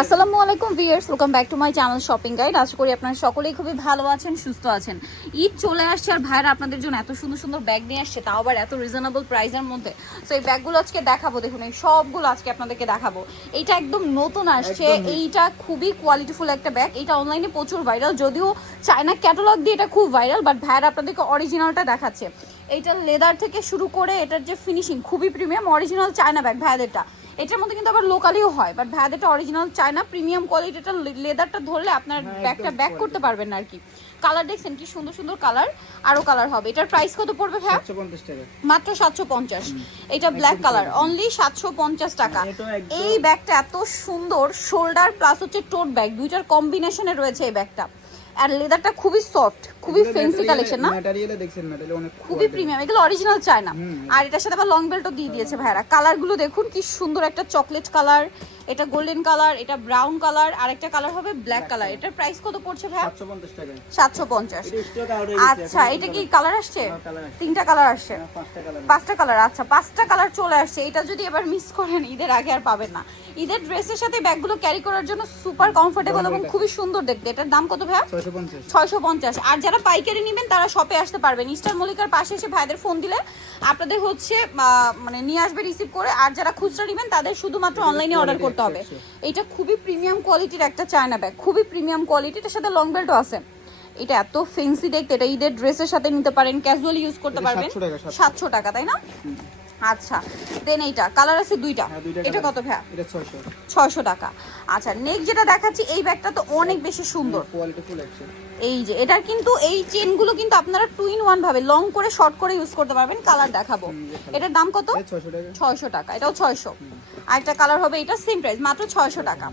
আসসালামু আলাইকুম viewers, welcome back to my channel shopping guide. আশা করি আপনারা সকলেই খুবই ভালো আছেন, সুস্থ আছেন। ঈদ চলে আসছে আর ভাইরা আপনাদের জন্য এত সুন্দর সুন্দর ব্যাগ নিয়ে আসছে, তাও আবার এত রিজনেবল প্রাইসের মধ্যে। সো এই ব্যাগগুলো আজকে দেখাবো, দেখুন এই সবগুলো আজকে আপনাদেরকে দেখাবো। এইটা একদম নতুন আসছে, এইটা খুবই কোয়ালিটিফুল একটা ব্যাগ। এটা অনলাইনে প্রচুর ভাইরাল, যদিও চায়না ক্যাটালগ দিয়ে এটা খুব ভাইরাল, বাট ভাইরা আপনাদেরকে অরিজিনালটা দেখাচ্ছে। এইটার লেদার থেকে শুরু করে এটার যে ফিনিশিং খুবই প্রিমিয়াম, অরিজিনাল চায়না ব্যাগ ভাইয়াদেরটা। এটার মধ্যে কিন্তু আবার লোকালিও হয়, বাট ভাইয়াদেরটা অরিজিনাল চায়না প্রিমিয়াম কোয়ালিটিটা। লেদারটা ধরলে আপনার ব্যাগটা ব্যাক করতে পারবেন না আর কি। কালার দেখছেন কি সুন্দর সুন্দর কালার, আরো কালার হবে। এটার প্রাইস কত পড়বে ভাই? 750 টাকা মাত্র 750। এটা ব্ল্যাক কালার, অনলি 750 টাকা। এই ব্যাগটা এত সুন্দর, শোল্ডার প্লাস হচ্ছে টোট ব্যাগ, দুইটার কম্বিনেশনে রয়েছে এই ব্যাগটা। আর লেদারটা খুবই সফট, খুবই ফ্যান্সি কালেকশন না, ম্যাটেরিয়ালে দেখছেন, ম্যাটেরিয়াল অনেক খুবই প্রিমিয়াম। এগুলো অরিজিনাল চায়না। আর এটার সাথে আবার লং বেল্টও দিয়ে দিয়েছে ভাইরা। কালারগুলো দেখুন কি সুন্দর, একটা চকলেট কালার, এটা গোল্ডেন কালার, এটা ব্রাউন কালার, আর একটা কালার হবে ব্ল্যাক কালার। এটার প্রাইস কত পড়ছে ভাই? 750 টাকা। 750। এটা স্টক আউট হয়ে গেছে। আচ্ছা, এটা কি কালার আসছে? তিনটা কালার আসছে, পাঁচটা কালার। আচ্ছা, পাঁচটা কালার চলে আসছে। এটা যদি এবার মিস করেন ঈদের আগে আর পাবেন না। ঈদের ড্রেসের সাথে ব্যাগগুলো ক্যারি করার জন্য সুপার কমফোর্টেবল এবং খুবই সুন্দর দেখতে। এটার দাম কত ভাই? 650। আর যারা পাইকারি নেবেন তারা শপে আসতে পারবেন, ইস্টার মল্লিকার পাশে এসে ভাইদের ফোন দিলে আপনাদের হচ্ছে মানে নিয়ে আসবে রিসিভ করে। আর যারা খুচরা নেবেন তাদের শুধুমাত্র অনলাইনে অর্ডার করতে হবে। এটা খুবই প্রিমিয়াম কোয়ালিটির একটা চায়না ব্যাগ, খুবই প্রিমিয়াম কোয়ালিটি। এটার সাথে লং বেল্টও আছে। এটা এত ফেন্সি দেখতে, এটা ঈদের ড্রেসের সাথে নিতে পারেন, ক্যাজুয়ালি ইউজ করতে পারবেন। 700 টাকা, তাই না? আচ্ছা, দেন এইটা কালার আছে দুইটা। এটা কত ভাই? এটা 600 টাকা। আচ্ছা, নেক্সট যেটা দেখাচ্ছি, এই ব্যাগটা তো অনেক বেশি সুন্দর, কোয়ালিটিফুল আছে। এই যে এটার কিন্তু এই চেনগুলো কিন্তু আপনারা 2 in 1 ভাবে লং করে শর্ট করে ইউজ করতে পারবেন। কালার দেখাবো। এটার দাম কত? 600 টাকা। এটাও 600। আর একটা কালার হবে, এটা সেম প্রাইস, মাত্র 600 টাকা।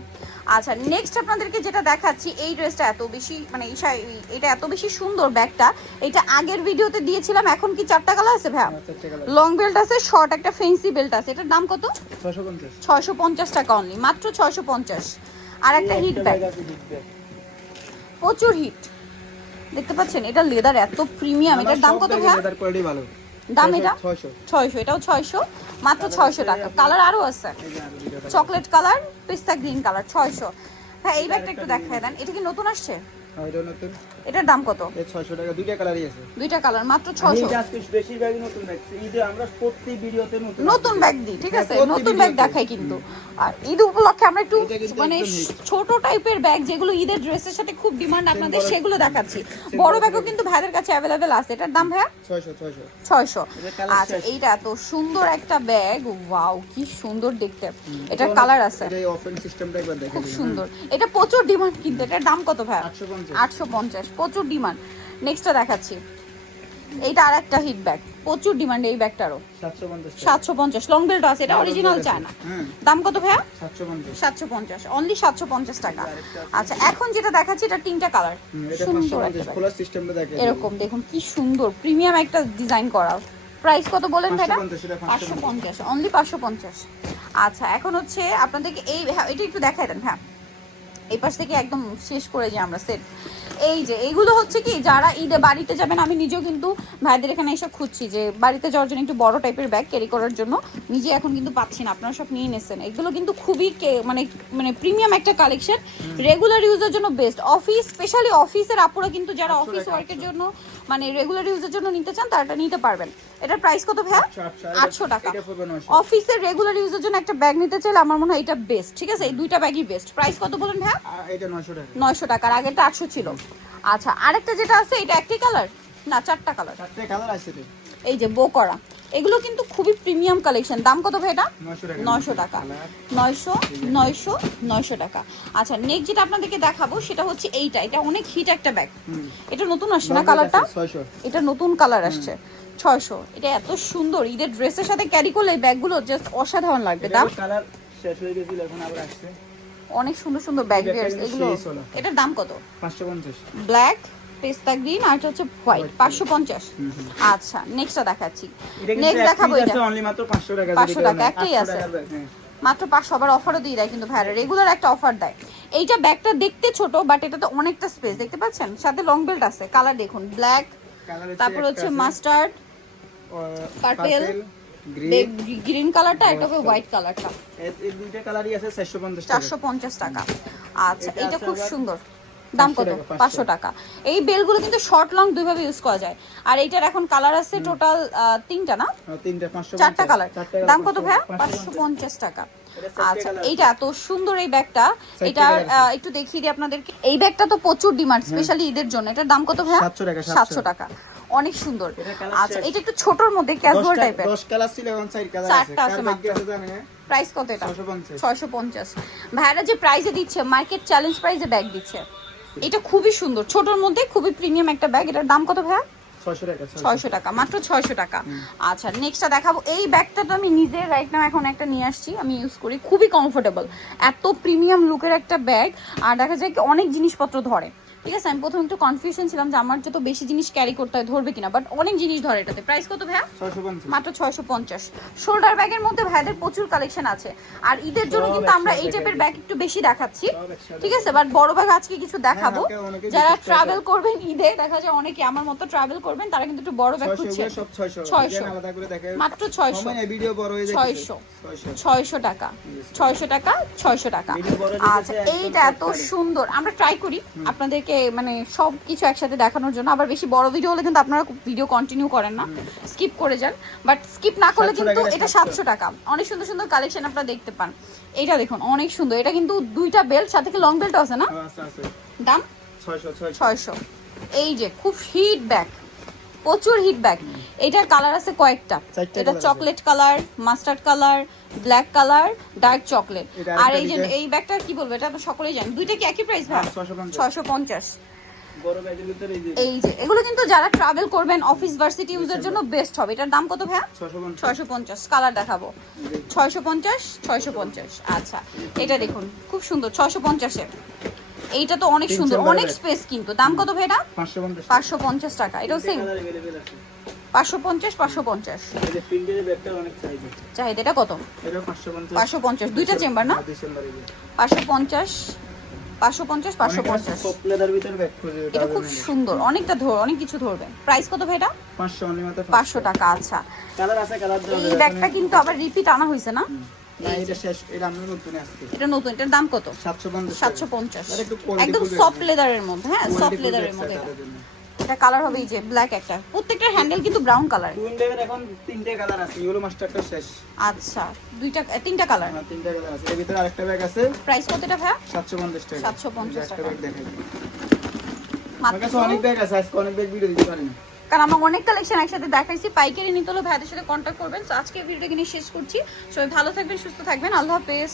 আচ্ছা, নেক্সট আপনাদেরকে যেটা দেখাচ্ছি, এই ড্রেসটা এত বেশি মানে এটা এত বেশি সুন্দর ব্যাগটা। এটা আগের ভিডিওতে দিয়েছিলাম। এখন কি 4টা কালার আছে ভাই? লং বেল্ট আছে, শর্ট একটা ফেন্সি বেল্ট আছে। এটার দাম কত? 650 টাকা অনলি, মাত্র 650। আর একটা হিট ব্যাগ, প্রচুর হিট দেখতে পাচ্ছেন। এটা লেদার এত প্রিমিয়াম। এটার দাম কত ভাই? লেদার কোয়ালিটি ভালো। দাম এটা 600। এটাও 600, মাত্র 600 টাকা। কালার আরো আছে, চকলেট কালার, পিস্তা গ্রিন কালার। 600। হ্যাঁ, এই ব্যাগটা একটু দেখায় দেন। এটা কি নতুন আসছে? এটা নতুন। এটার দাম কত? 600 টাকা। দুইটা কালারই আছে, দুইটা কালার, মাত্র 600। আমি আজকে বেশিরভাগ নতুন ব্যাগ, ঈদে আমরা প্রতি ভিডিওতে নতুন ব্যাগ দিই, ঠিক আছে? নতুন ব্যাগ দেখাই কিন্তু। আর ঈদ উপলক্ষে আমরা একটু মানে ছোট টাইপের ব্যাগ, যেগুলো ঈদের ড্রেসের সাথে খুব ডিমান্ড আপনাদের, সেগুলো দেখাচ্ছি। বড় ব্যাগও কিন্তু ভাইদের কাছে অ্যাভেলেবেল আছে। এটার দাম ভাই 600। আচ্ছা, এইটা এত সুন্দর একটা ব্যাগ, ওয়াও কি সুন্দর দেখতে। এটার কালার আছে, এটা ওপেন সিস্টেমটা একবার দেখেন, খুব সুন্দর। এটা প্রচুর ডিমান্ড কিন্তু। এটার দাম কত ভাই? 850। প্রচুর ডিমান্ড। নেক্সটটা দেখাচ্ছি, এইটা আর একটা হিট ব্যাগ, প্রচুর ডিমান্ড এই ব্যাগটারও। 750। লং বেল্ট আছে, এটা অরিজিনাল চায়না। দাম কত ভাইয়া? 750, অনলি 750 টাকা। আচ্ছা, এখন যেটা দেখাচ্ছি, এটা তিনটা কালার, সুন্দর একটা খোলা সিস্টেমটা দেখেন। এরকম দেখুন কি সুন্দর প্রিমিয়াম একটা ডিজাইন করা। প্রাইস কত বলেন ভাইয়া? 550, অনলি 550। আচ্ছা, এখন হচ্ছে আপনাদেরকে এটা একটু দেখাই দেন। হ্যাঁ, এই পাশ থেকে একদম শেষ করে যাই আমরা সেট। এই যে এইগুলো হচ্ছে কি, যারা ঈদে বাড়িতে যাবেন, আমি নিজেও কিন্তু ভাইদের এখানে এসে খুঁজছি যে বাড়িতে যাওয়ার জন্য একটু বড় টাইপের ব্যাগ ক্যারি করার জন্য, নিজে এখন কিন্তু পাচ্ছি না। আপনারা সব নিয়ে নিয়েছেন। এগুলো কিন্তু খুবই মানে মানে প্রিমিয়াম একটা কালেকশন, রেগুলার ইউজের জন্য বেস্ট। অফিস, স্পেশালি অফিসের আপুরা কিন্তু যারা অফিস ওয়ার্কের জন্য মানে রেগুলার ইউজের জন্য নিতে চান, তারা নিতে পারবেন। এটার প্রাইস কত ভাইয়া? 800 টাকা। অফিসের রেগুলার ইউজের জন্য একটা ব্যাগ নিতে চাইলে আমার মনে হয় এটা বেস্ট, ঠিক আছে? এই দুইটা ব্যাগই বেস্ট। প্রাইস কত বলেন ভাইয়া? এটা 900 টাকা। 900 টাকা। আর আগেরটা 800 ছিল। আচ্ছা, আরেকটা যেটা আছে, এটা একটাই কালার না, 4টা কালার? 4টা কালার আছে। এই যে বো করা, এগুলো কিন্তু খুবই প্রিমিয়াম কালেকশন। দাম কত ভাই এটা? 900 টাকা। 900 টাকা। আচ্ছা, নেক্সট যেটা আপনাদেরকে দেখাবো সেটা হচ্ছে এইটা। এটা অনেক হিট একটা ব্যাগ। এটা নতুন আসছে না কালারটা? এটা নতুন কালার আসছে, 600। এটা এত সুন্দর, ঈদের ড্রেসের সাথে ক্যারি করলে এই ব্যাগগুলো জাস্ট অসাধারণ লাগবে। দাম কালার শেষ হয়ে গেছিল, এখন আবার আসছে। অনেক সুন্দর সুন্দর ব্যাগ এগুলো। এটার দাম কত? 550। ব্ল্যাক, পেস্তা গ্রিন, আর এটা হচ্ছে হোয়াইট, 550। আচ্ছা, নেক্সটটা দেখাচ্ছি। নেক্সট দেখাবো এটা অনলি মাত্র 500 টাকা। 500 টাকা একটাই আছে, মাত্র 500। আবার অফারও দিয়ে দেয় কিন্তু ভাইরা, রেগুলার একটা অফার দেয়। এইটা ব্যাগটা দেখতে ছোট, বাট এটাতে অনেকটা স্পেস, দেখতে পাচ্ছেন? সাথে লং বেল্ট আছে। কালার দেখুন, ব্ল্যাক, তারপর হচ্ছে মাস্টার্ড, পার্পল, গ্রিন কালারটা, একটা হবে হোয়াইট কালারটা। এই দুইটা কালারই আছে 450 টাকা। 450 টাকা। আচ্ছা, এটা এটা আছে খুব আবার সুন্দর। দাম কত? 500 টাকা। এই বেলগুলো কিন্তু শর্ট লং দুইভাবে ইউজ করা যায়। আর এইটার এখন কালার আছে টোটাল 3টা না? তিনটা 550। 4টা কালার। দাম কত ভাইয়া? 550 টাকা। আচ্ছা, এইটা এত সুন্দর এই ব্যাগটা, এটা একটু দেখিয়ে দিই আপনাদেরকে। এই ব্যাগটা তো প্রচুর ডিমান্ড, স্পেশালি ঈদের জন্য। এটার দাম কত ভাইয়া? 700 টাকা। 700 টাকা। অনেক সুন্দর। আচ্ছা, এটা একটু ছোটর মধ্যে ক্যাজুয়াল টাইপের। 10 কালার ছিল, এখন 4 কালার আছে। 4টা আছে মাত্র। প্রাইস কত এটা? 650। ভাইরা যে প্রাইসে দিচ্ছে, মার্কেট চ্যালেঞ্জ প্রাইসে ব্যাগ দিচ্ছে। এটা খুবই সুন্দর, ছোটর মধ্যে খুবই প্রিমিয়াম একটা ব্যাগ। এটার দাম কত ভাইয়া? 600 টাকা। 600 টাকা, মাত্র 600 টাকা। আচ্ছা, নেক্সটটা দেখাবো। এই ব্যাগটা তো আমি নিজে রাইট নাও এখন একটা নিয়ে আসছি, আমি ইউজ করি, খুবই কমফোর্টেবল, এত প্রিমিয়াম লুকের একটা ব্যাগ। আর দেখা যায় কি অনেক জিনিসপত্র ধরে। ঠিক আছে, আমি প্রথমে একটু কনফিউশন ছিলাম যে আমার যত বেশি জিনিস ক্যারি করতে হয় ধরবে কিনা, বাট অনেক জিনিস ধরে এটাতে। প্রাইস কত ভাইয়া? 650। মাত্র 650। শোল্ডার ব্যাগের মধ্যে ভাইদের প্রচুর কালেকশন আছে। আর ঈদের জন্য কিন্তু আমরা এই টাইপের ব্যাগ একটু বেশি দেখাচ্ছি, ঠিক আছে। বাট বড় ব্যাগ আজকে কিছু দেখাবো। যারা ট্রাভেল করবেন ঈদে, দেখা যায় অনেকে আমার মতো ট্রাভেল করবেন, তারা কিন্তু একটু বড় ব্যাগ খুঁজছে। 600 আলাদা করে দেখাই, মাত্র 600। মানে ভিডিও বড় হয়ে যায়। 600 টাকা, 600 টাকা, 600 টাকা। আচ্ছা, এইটা এত সুন্দর, আমরা ট্রাই করি আপনাদেরকে মানে সব কিছু একসাথে দেখানোর জন্য। আবার বেশি বড় ভিডিও হলে কিন্তু আপনারা ভিডিও কন্টিনিউ করেন না, স্কিপ করে যান। বাট স্কিপ না করলে কিন্তু এটা 700 টাকা। অনেক সুন্দর সুন্দর কালেকশন আপনারা দেখতে পান। এইটা দেখুন, অনেক সুন্দর। এটা কিন্তু দুইটা বেল্ট, সাথে কি লং বেল্ট আছে না? দাম 600। এই যে খুব হিট ব্যাগ, প্রচুর হিট ব্যাগ। এটার কালার আছে কয়েকটা। এটা chocolate colour, mustard colour, black colour, dark chocolate. আর এই যে এই ব্যাগটা কি বলবো, এটা তো সকলেই জানেন। দুইটা কি একই প্রাইস ভাই? 650। বড় ব্যাগের ভিতরে এই যে এগুলো কিন্তু যারা ট্রাভেল করবেন, অফিস ভার্সিটি ইউজের জন্য বেস্ট হবে। এটার দাম কত ভাই? 650। কালার দেখাবো। 650, 650। আচ্ছা, এটা দেখুন খুব সুন্দর, 650 এ। এইটা তো অনেক সুন্দর, অনেক স্পেস কিন্তু। দাম কত ভাই এটা? 550 টাকা। এটাও সেম 550, 550। এই যে প্রিন্টের ব্যাগটার অনেক চাহিদা। এটা কত? এটা 550। 550, দুইটা চেম্বার না? 550, 550, 550। সব লেদার ভিতর ব্যাগ খুঁজে এটা খুব সুন্দর, অনেকটা অনেক কিছু ধরবে। প্রাইস কত ভাই এটা? 500 অনলি মাত্র 500 টাকা। আচ্ছা, কালার আছে, কালার দাও। এই ব্যাগটা কিন্তু আবার রিপিট আনা হইছে না? না, এটা শেষ, এটা আমরা নতুন আসছে। এটা নতুন। এটার দাম কত? 750। 750। এটা একটু কোয়ালিটি একদম সফট লেদারের মধ্যে। হ্যাঁ, সফট লেদারের মধ্যে। এটা কালার হবে এই যে ব্ল্যাক একটা। প্রত্যেকটার হ্যান্ডেল কিন্তু ব্রাউন কালার। টুইন ব্যাগের এখন 3টে কালার আছে। ইয়েলো মাস্টারটা শেষ। আচ্ছা, তিনটা কালার। হ্যাঁ, 3টে কালার আছে। এর ভিতরে আরেকটা ব্যাগ আছে। প্রাইস কত এটা ভাই? 750 টাকা। 750 একটা টাকা। ব্যাগ দেখাই। আমার কাছে অনেক ব্যাগ আছে, আজকে অনেক ব্যাগ ভিডিও দিতে পারি না, কারণ আমরা অনেক কালেকশন একসাথে দেখাইছি। পাইকারি নিতে হলে ভাইদের সাথে কন্ট্যাক্ট করবেন। তো আজকে ভিডিওটা কিনে শেষ করছি। সবাই ভালো থাকবেন, সুস্থ থাকবেন। আল্লাহ হাফেজ।